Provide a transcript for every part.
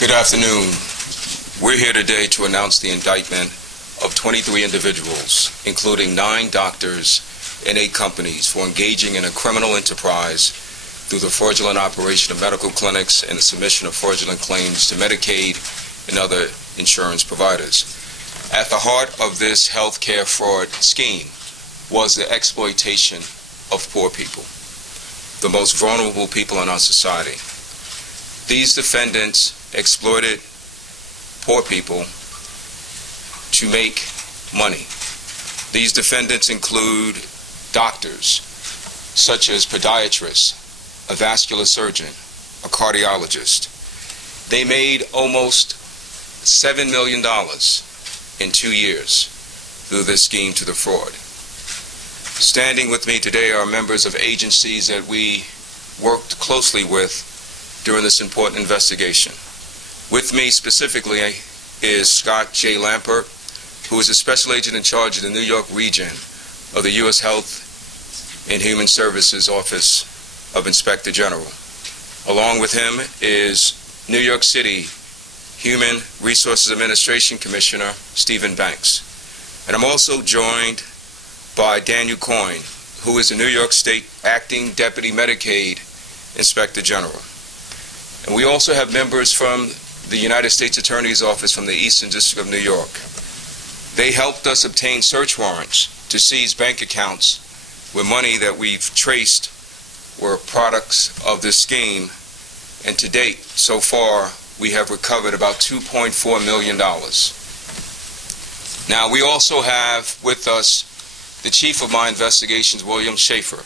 Good afternoon. We're here today to announce the indictment of 23 individuals, including 9 doctors and 8 companies, for engaging in a criminal enterprise through the fraudulent operation of medical clinics and the submission of fraudulent claims to Medicaid and other insurance providers. At the heart of this healthcare fraud scheme was the exploitation of poor people, the most vulnerable people in our society. These defendants exploited poor people to make money. These defendants include doctors, such as podiatrists, a vascular surgeon, a cardiologist. They made almost $7 million in 2 years through this scheme to the fraud. Standing with me today are members of agencies that we worked closely with during this important investigation. With me specifically is Scott J. Lampert, who is a special agent in charge of the New York region of the U.S. Health and Human Services Office of Inspector General. Along with him is New York City Human Resources Administration Commissioner Stephen Banks. And I'm also joined by Daniel Coyne, who is the New York State Acting Deputy Medicaid Inspector General. And we also have members from the United States Attorney's Office from the Eastern District of New York. They helped us obtain search warrants to seize bank accounts where money that we've traced were products of this scheme. And to date, so far, we have recovered about $2.4 million. Now, we also have with us the chief of my investigations, William Schaefer,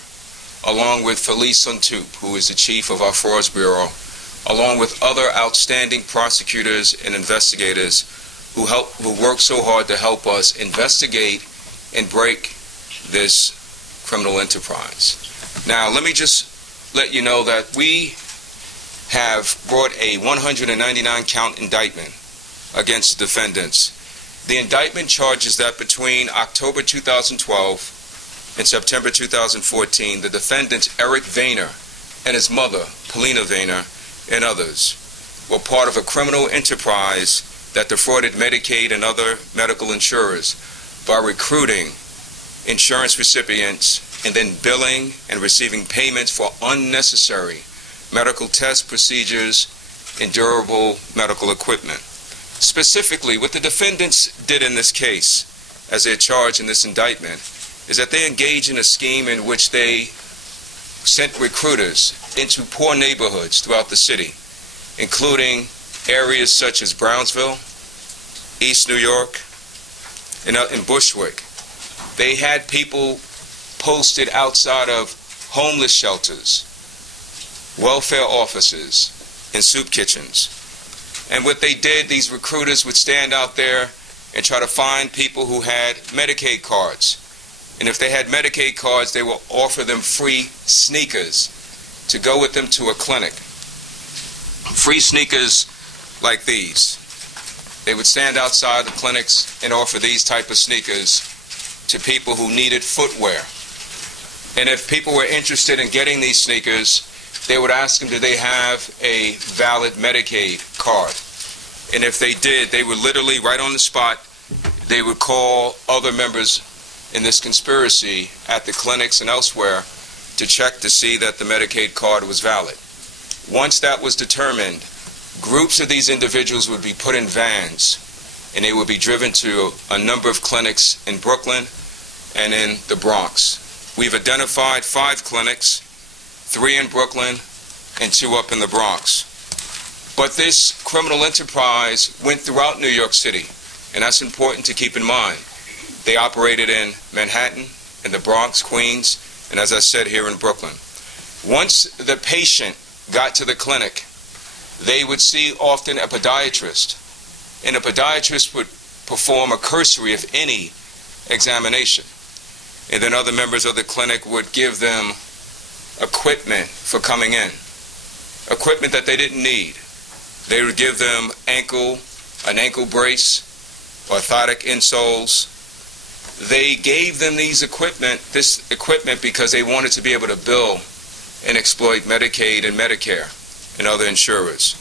along with Felice Suntup, who is the chief of our Frauds Bureau, along with other outstanding prosecutors and investigators who work so hard to help us investigate and break this criminal enterprise. Now, let me just let you know that we have brought a 199-count indictment against the defendants. The indictment charges that between October 2012 and September 2014, the defendants Eric Vena and his mother, Polina Vena, and others were part of a criminal enterprise that defrauded Medicaid and other medical insurers by recruiting insurance recipients and then billing and receiving payments for unnecessary medical tests, procedures, and durable medical equipment. Specifically, what the defendants did in this case, as they're charged in this indictment, is that they engaged in a scheme in which they sent recruiters into poor neighborhoods throughout the city, including areas such as Brownsville, East New York, and in Bushwick. They had people posted outside of homeless shelters, welfare offices, and soup kitchens. And what they did, these recruiters would stand out there and try to find people who had Medicaid cards. And if they had Medicaid cards, they would offer them free sneakers to go with them to a clinic. Free sneakers like these. They would stand outside the clinics and offer these type of sneakers to people who needed footwear. And if people were interested in getting these sneakers, they would ask them, did they have a valid Medicaid card? And if they did, they would literally, right on the spot, they would call other members in this conspiracy at the clinics and elsewhere to check to see that the Medicaid card was valid. Once that was determined, groups of these individuals would be put in vans and they would be driven to a number of clinics in Brooklyn and in the Bronx. We've identified 5 clinics, 3 in Brooklyn and 2 up in the Bronx. But this criminal enterprise went throughout New York City, and that's important to keep in mind. They operated in Manhattan, in the Bronx, Queens, and as I said, here in Brooklyn. Once the patient got to the clinic, they would see often a podiatrist, and a podiatrist would perform a cursory, if any, examination. And then other members of the clinic would give them equipment for coming in, equipment that they didn't need. They would give them an ankle brace, orthotic insoles. They gave them this equipment because they wanted to be able to bill and exploit Medicaid and Medicare and other insurers.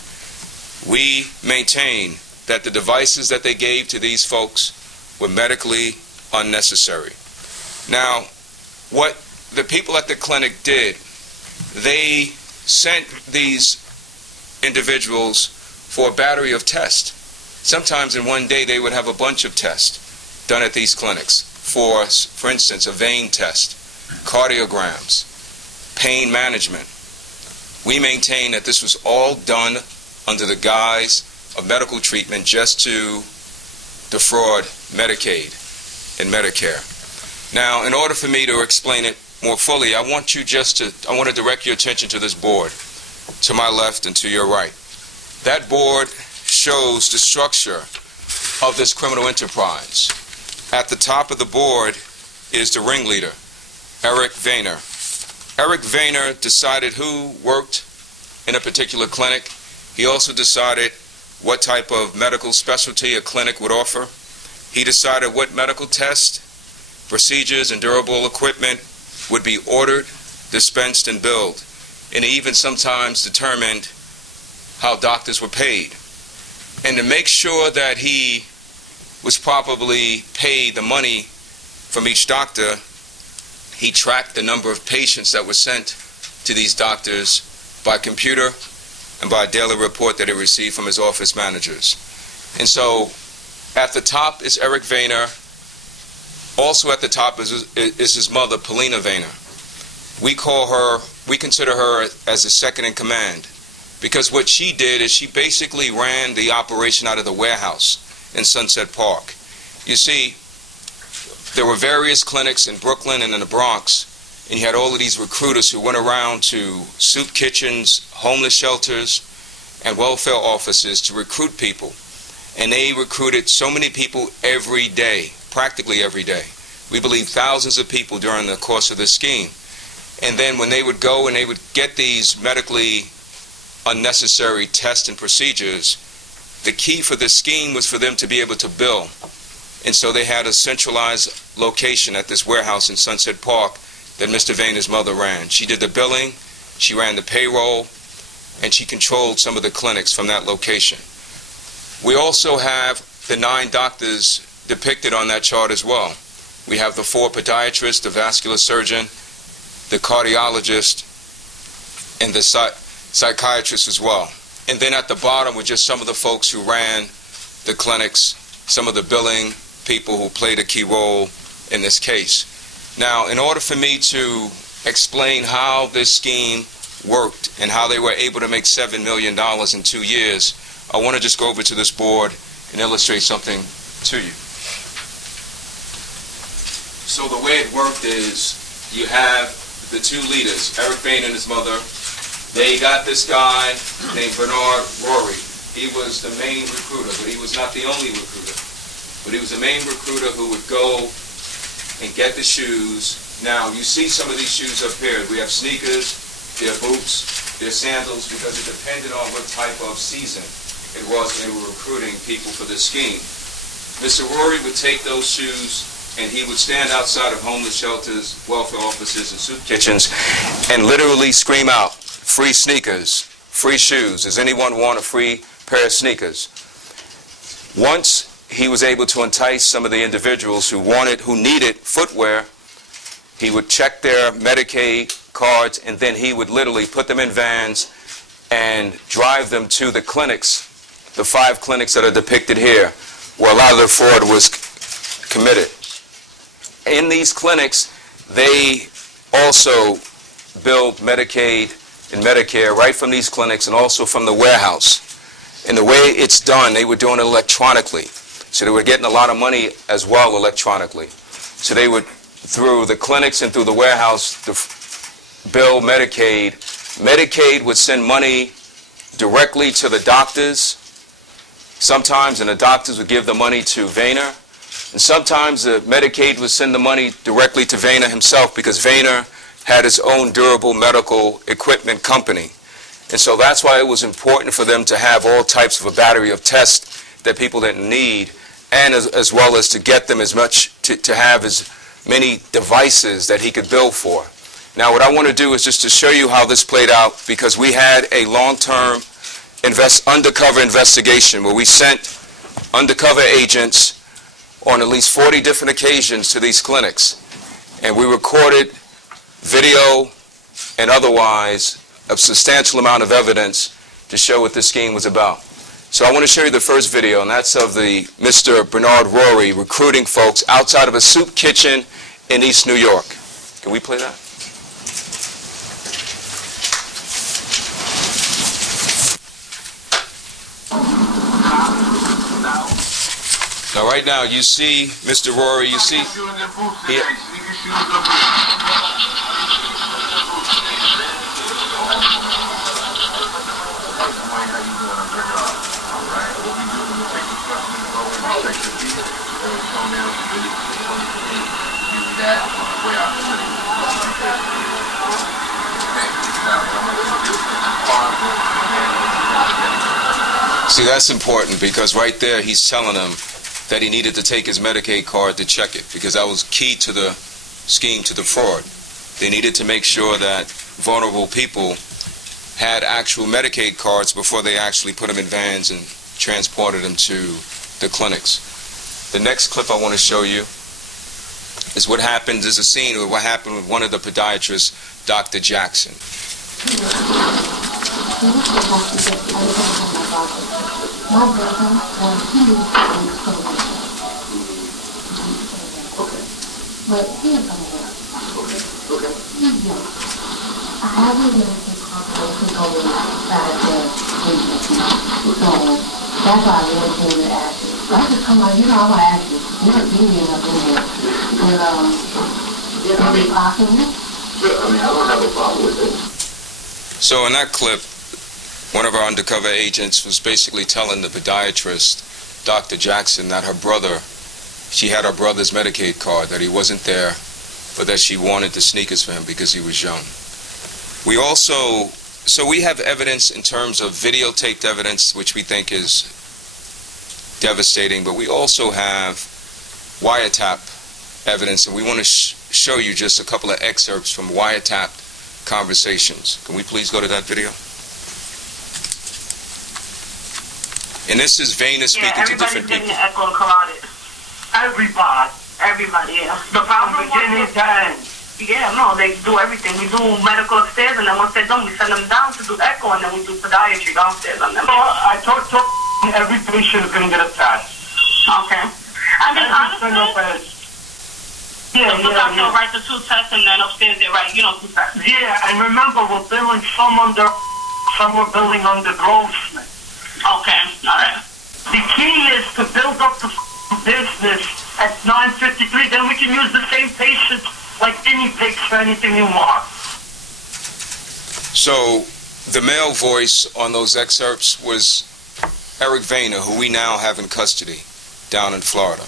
we maintain that the devices that they gave to these folks were medically unnecessary. Now, what the people at the clinic did, they sent these individuals for a battery of tests. Sometimes in one day they would have a bunch of tests done at these clinics. For instance, a vein test, cardiograms, pain management. We maintain that this was all done under the guise of medical treatment just to defraud Medicaid and Medicare. Now, in order for me to explain it more fully, I want to direct your attention to this board, to my left and to your right. That board shows the structure of this criminal enterprise. At the top of the board is the ringleader, Eric Vena. Eric Vena decided who worked in a particular clinic. He also decided what type of medical specialty a clinic would offer. He decided what medical tests, procedures, and durable equipment would be ordered, dispensed, and billed. And he even sometimes determined how doctors were paid. And to make sure that he was properly paid the money from each doctor, he tracked the number of patients that were sent to these doctors by computer and by a daily report that he received from his office managers. And so at the top is Eric Vena. Also at the top is his mother, Paulina Vena. We consider her as the second in command, because what she did is she basically ran the operation out of the warehouse in Sunset Park. You see, there were various clinics in Brooklyn and in the Bronx, and you had all of these recruiters who went around to soup kitchens, homeless shelters, and welfare offices to recruit people. And they recruited so many people every day, practically every day. We believe thousands of people during the course of this scheme. And then when they would go and they would get these medically unnecessary tests and procedures, the key for this scheme was for them to be able to bill. And so they had a centralized location at this warehouse in Sunset Park that Mr. Vena's mother ran. She did the billing, she ran the payroll, and she controlled some of the clinics from that location. We also have the 9 doctors depicted on that chart as well. We have the 4 podiatrists, the vascular surgeon, the cardiologist, and the psychiatrist as well. And then at the bottom were just some of the folks who ran the clinics, some of the billing people who played a key role in this case. Now, in order for me to explain how this scheme worked and how they were able to make $7 million in 2 years, I want to just go over to this board and illustrate something to you. So the way it worked is you have the 2 leaders, Eric Vena and his mother. They got this guy named Bernard Rory. He was the main recruiter, but he was not the only recruiter. But he was the main recruiter who would go and get the shoes. Now, you see some of these shoes up here. We have sneakers, they're boots, they're sandals, because it depended on what type of season it was they were recruiting people for this scheme. Mr. Rory would take those shoes and he would stand outside of homeless shelters, welfare offices, and soup kitchens and literally scream out, "Free sneakers, free shoes. Does anyone want a free pair of sneakers?" Once he was able to entice some of the individuals who needed footwear, he would check their Medicaid cards, and then he would literally put them in vans and drive them to the clinics, the 5 clinics that are depicted here, where a lot of the fraud was committed. In these clinics, they also billed Medicaid and Medicare right from these clinics and also from the warehouse. And the way it's done, they were doing it electronically. So they were getting a lot of money as well electronically. So they would, through the clinics and through the warehouse, bill Medicaid. Medicaid would send money directly to the doctors sometimes, and the doctors would give the money to Vena. And sometimes the Medicaid would send the money directly to Vena himself, because Vena had his own durable medical equipment company. And so that's why it was important for them to have all types of a battery of tests that people didn't need, and as well as to get them as much, to have as many devices that he could bill for. Now what I want to do is just to show you how this played out, because we had a long-term undercover investigation where we sent undercover agents on at least 40 different occasions to these clinics, and we recorded video and otherwise a substantial amount of evidence to show what this scheme was about. So I want to show you the first video, and that's of the Mr. Bernard Rory recruiting folks outside of a soup kitchen in East New York. Can we play that? Now, right now, you see Mr. Rory, you see... See, that's important because right there he's telling them that he needed to take his Medicaid card to check it because that was key to the scheme, to the fraud. They needed to make sure that vulnerable people had actual Medicaid cards before they actually put them in vans and transported them to the clinics. The next clip I want to show you is what happened. There's a scene of what happened with one of the podiatrists, Dr. Jackson. That's why I really came to ask you. So I just come on, you know, I want to ask you. You're a medium up in there. But, is it possible? Sure, I mean, I don't have a problem with it. So in that clip, one of our undercover agents was basically telling the podiatrist, Dr. Jackson, that her brother, she had her brother's Medicaid card, that he wasn't there, but that she wanted the sneakers for him because he was young. We also, so we have evidence in terms of videotaped evidence, which we think is devastating, but we also have wiretap evidence, and we want to show you just a couple of excerpts from wiretap conversations. Can we please go to that video? And this is Vena speaking to different people. Everybody's getting echo and carotid. Everybody, yeah. The problem beginning time. Yeah, no, they do everything. We do medical upstairs, and then once they're done, we send them down to do echo, and then we do podiatry downstairs on them. So I told every patient is going to get a test. Okay. I mean, honestly, yeah, the doctor will write the 2 tests, and then upstairs they write, 2 tests. Yeah, and remember, we're billing some we're billing under Grossman. Okay, all right. The key is to build up the business at 9:53, then we can use the same patient like guinea pigs for anything you want. So the male voice on those excerpts was Eric Vena, who we now have in custody down in Florida.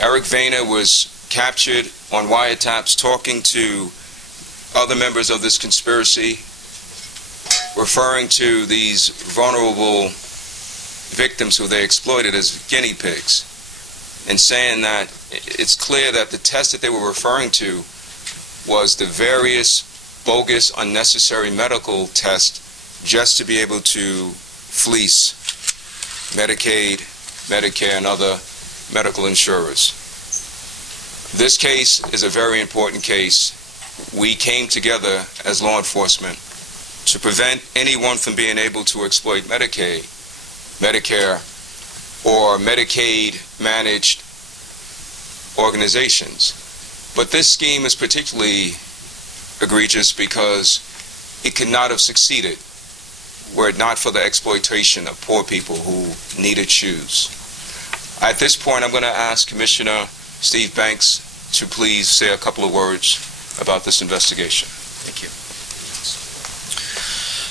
Eric Vena was captured on wiretaps talking to other members of this conspiracy, referring to these vulnerable victims who they exploited as guinea pigs, and saying that it's clear that the test that they were referring to was the various bogus, unnecessary medical tests just to be able to fleece Medicaid, Medicare, and other medical insurers. This case is a very important case. We came together as law enforcement to prevent anyone from being able to exploit Medicaid, Medicare, or Medicaid-managed organizations. But this scheme is particularly egregious because it could not have succeeded were it not for the exploitation of poor people who needed shoes. At this point, I'm going to ask Commissioner Steve Banks to please say a couple of words about this investigation. Thank you.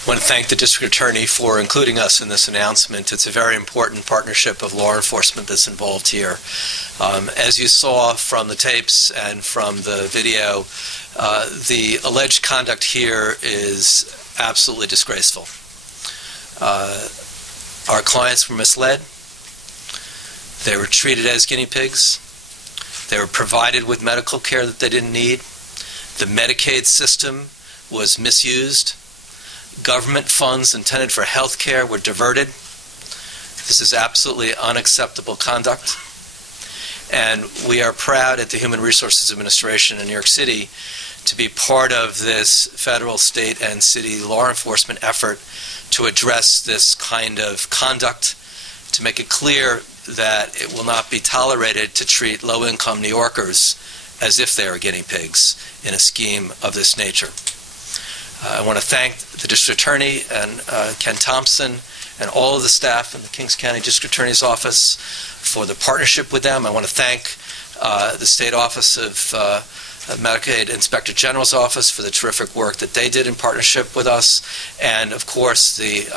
I want to thank the District Attorney for including us in this announcement. It's a very important partnership of law enforcement that's involved here. As you saw from the tapes and from the video, the alleged conduct here is absolutely disgraceful. Our clients were misled. They were treated as guinea pigs. They were provided with medical care that they didn't need. The Medicaid system was misused. government funds intended for health care were diverted. This is absolutely unacceptable conduct. And we are proud at the Human Resources Administration in New York City to be part of this federal, state, and city law enforcement effort to address this kind of conduct, to make it clear that it will not be tolerated to treat low-income New Yorkers as if they are guinea pigs in a scheme of this nature. I want to thank the District Attorney and Ken Thompson and all of the staff in the Kings County District Attorney's Office for the partnership with them. I want to thank the State Office of Medicaid Inspector General's Office for the terrific work that they did in partnership with us, and of course the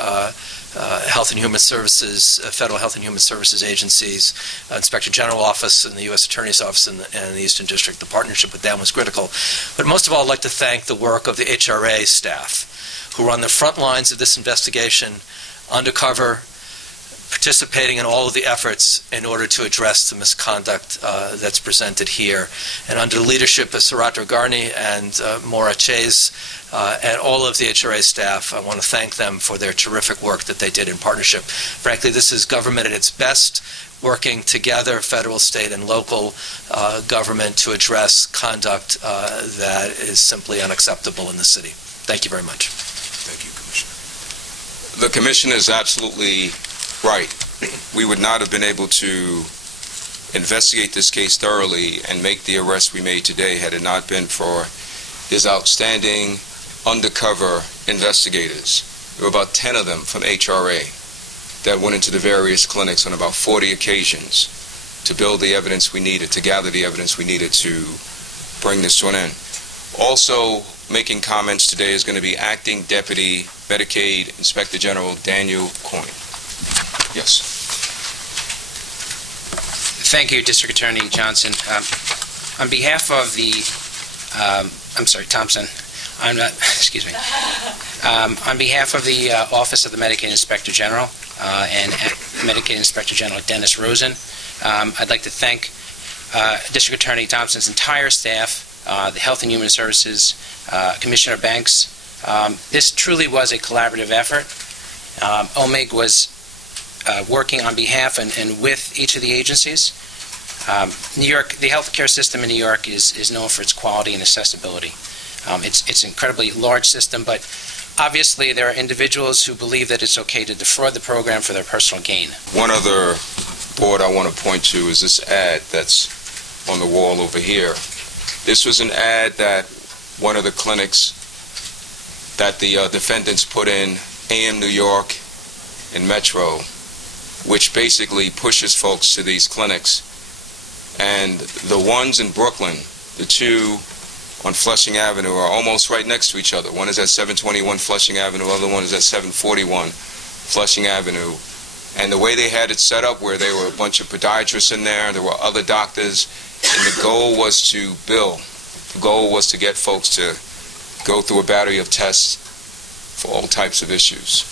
Health and Human Services, Federal Health and Human Services agencies, Inspector General Office and the U.S. Attorney's Office in the Eastern District. The partnership with them was critical. But most of all, I'd like to thank the work of the HRA staff who are on the front lines of this investigation, undercover, participating in all of the efforts in order to address the misconduct that's presented here. And under the leadership of Sarat Garni and Maura Chase and all of the HRA staff, I want to thank them for their terrific work that they did in partnership. Frankly, this is government at its best, working together, federal, state, and local government to address conduct that is simply unacceptable in the city. Thank you very much. Thank you, Commissioner. The Commission is absolutely right. We would not have been able to investigate this case thoroughly and make the arrest we made today had it not been for his outstanding undercover investigators. There were about 10 of them from HRA that went into the various clinics on about 40 occasions to build the evidence we needed, to gather the evidence we needed to bring this to an end. Also making comments today is going to be Acting Deputy Medicaid Inspector General Daniel Coyne. Yes. Thank you, District Attorney Johnson. On behalf of the, Thompson. Excuse me. On behalf of the Office of the Medicaid Inspector General and Medicaid Inspector General Dennis Rosen, I'd like to thank District Attorney Thompson's entire staff, the Health and Human Services, Commissioner Banks. This truly was a collaborative effort. OMIG was working on behalf and with each of the agencies. New York, the healthcare system in New York is known for its quality and accessibility. It's an incredibly large system, but obviously there are individuals who believe that it's okay to defraud the program for their personal gain. One other board I want to point to is this ad that's on the wall over here. This was an ad that one of the clinics that the defendants put in AM New York and Metro, which basically pushes folks to these clinics. And the ones in Brooklyn, the two on Flushing Avenue, are almost right next to each other. One is at 721 Flushing Avenue, the other one is at 741 Flushing Avenue. And the way they had it set up, where there were a bunch of podiatrists in there were other doctors, and the goal was to bill. The goal was to get folks to go through a battery of tests for all types of issues.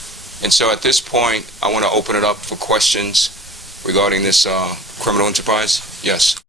And so at this point, I want to open it up for questions regarding this criminal enterprise. Yes.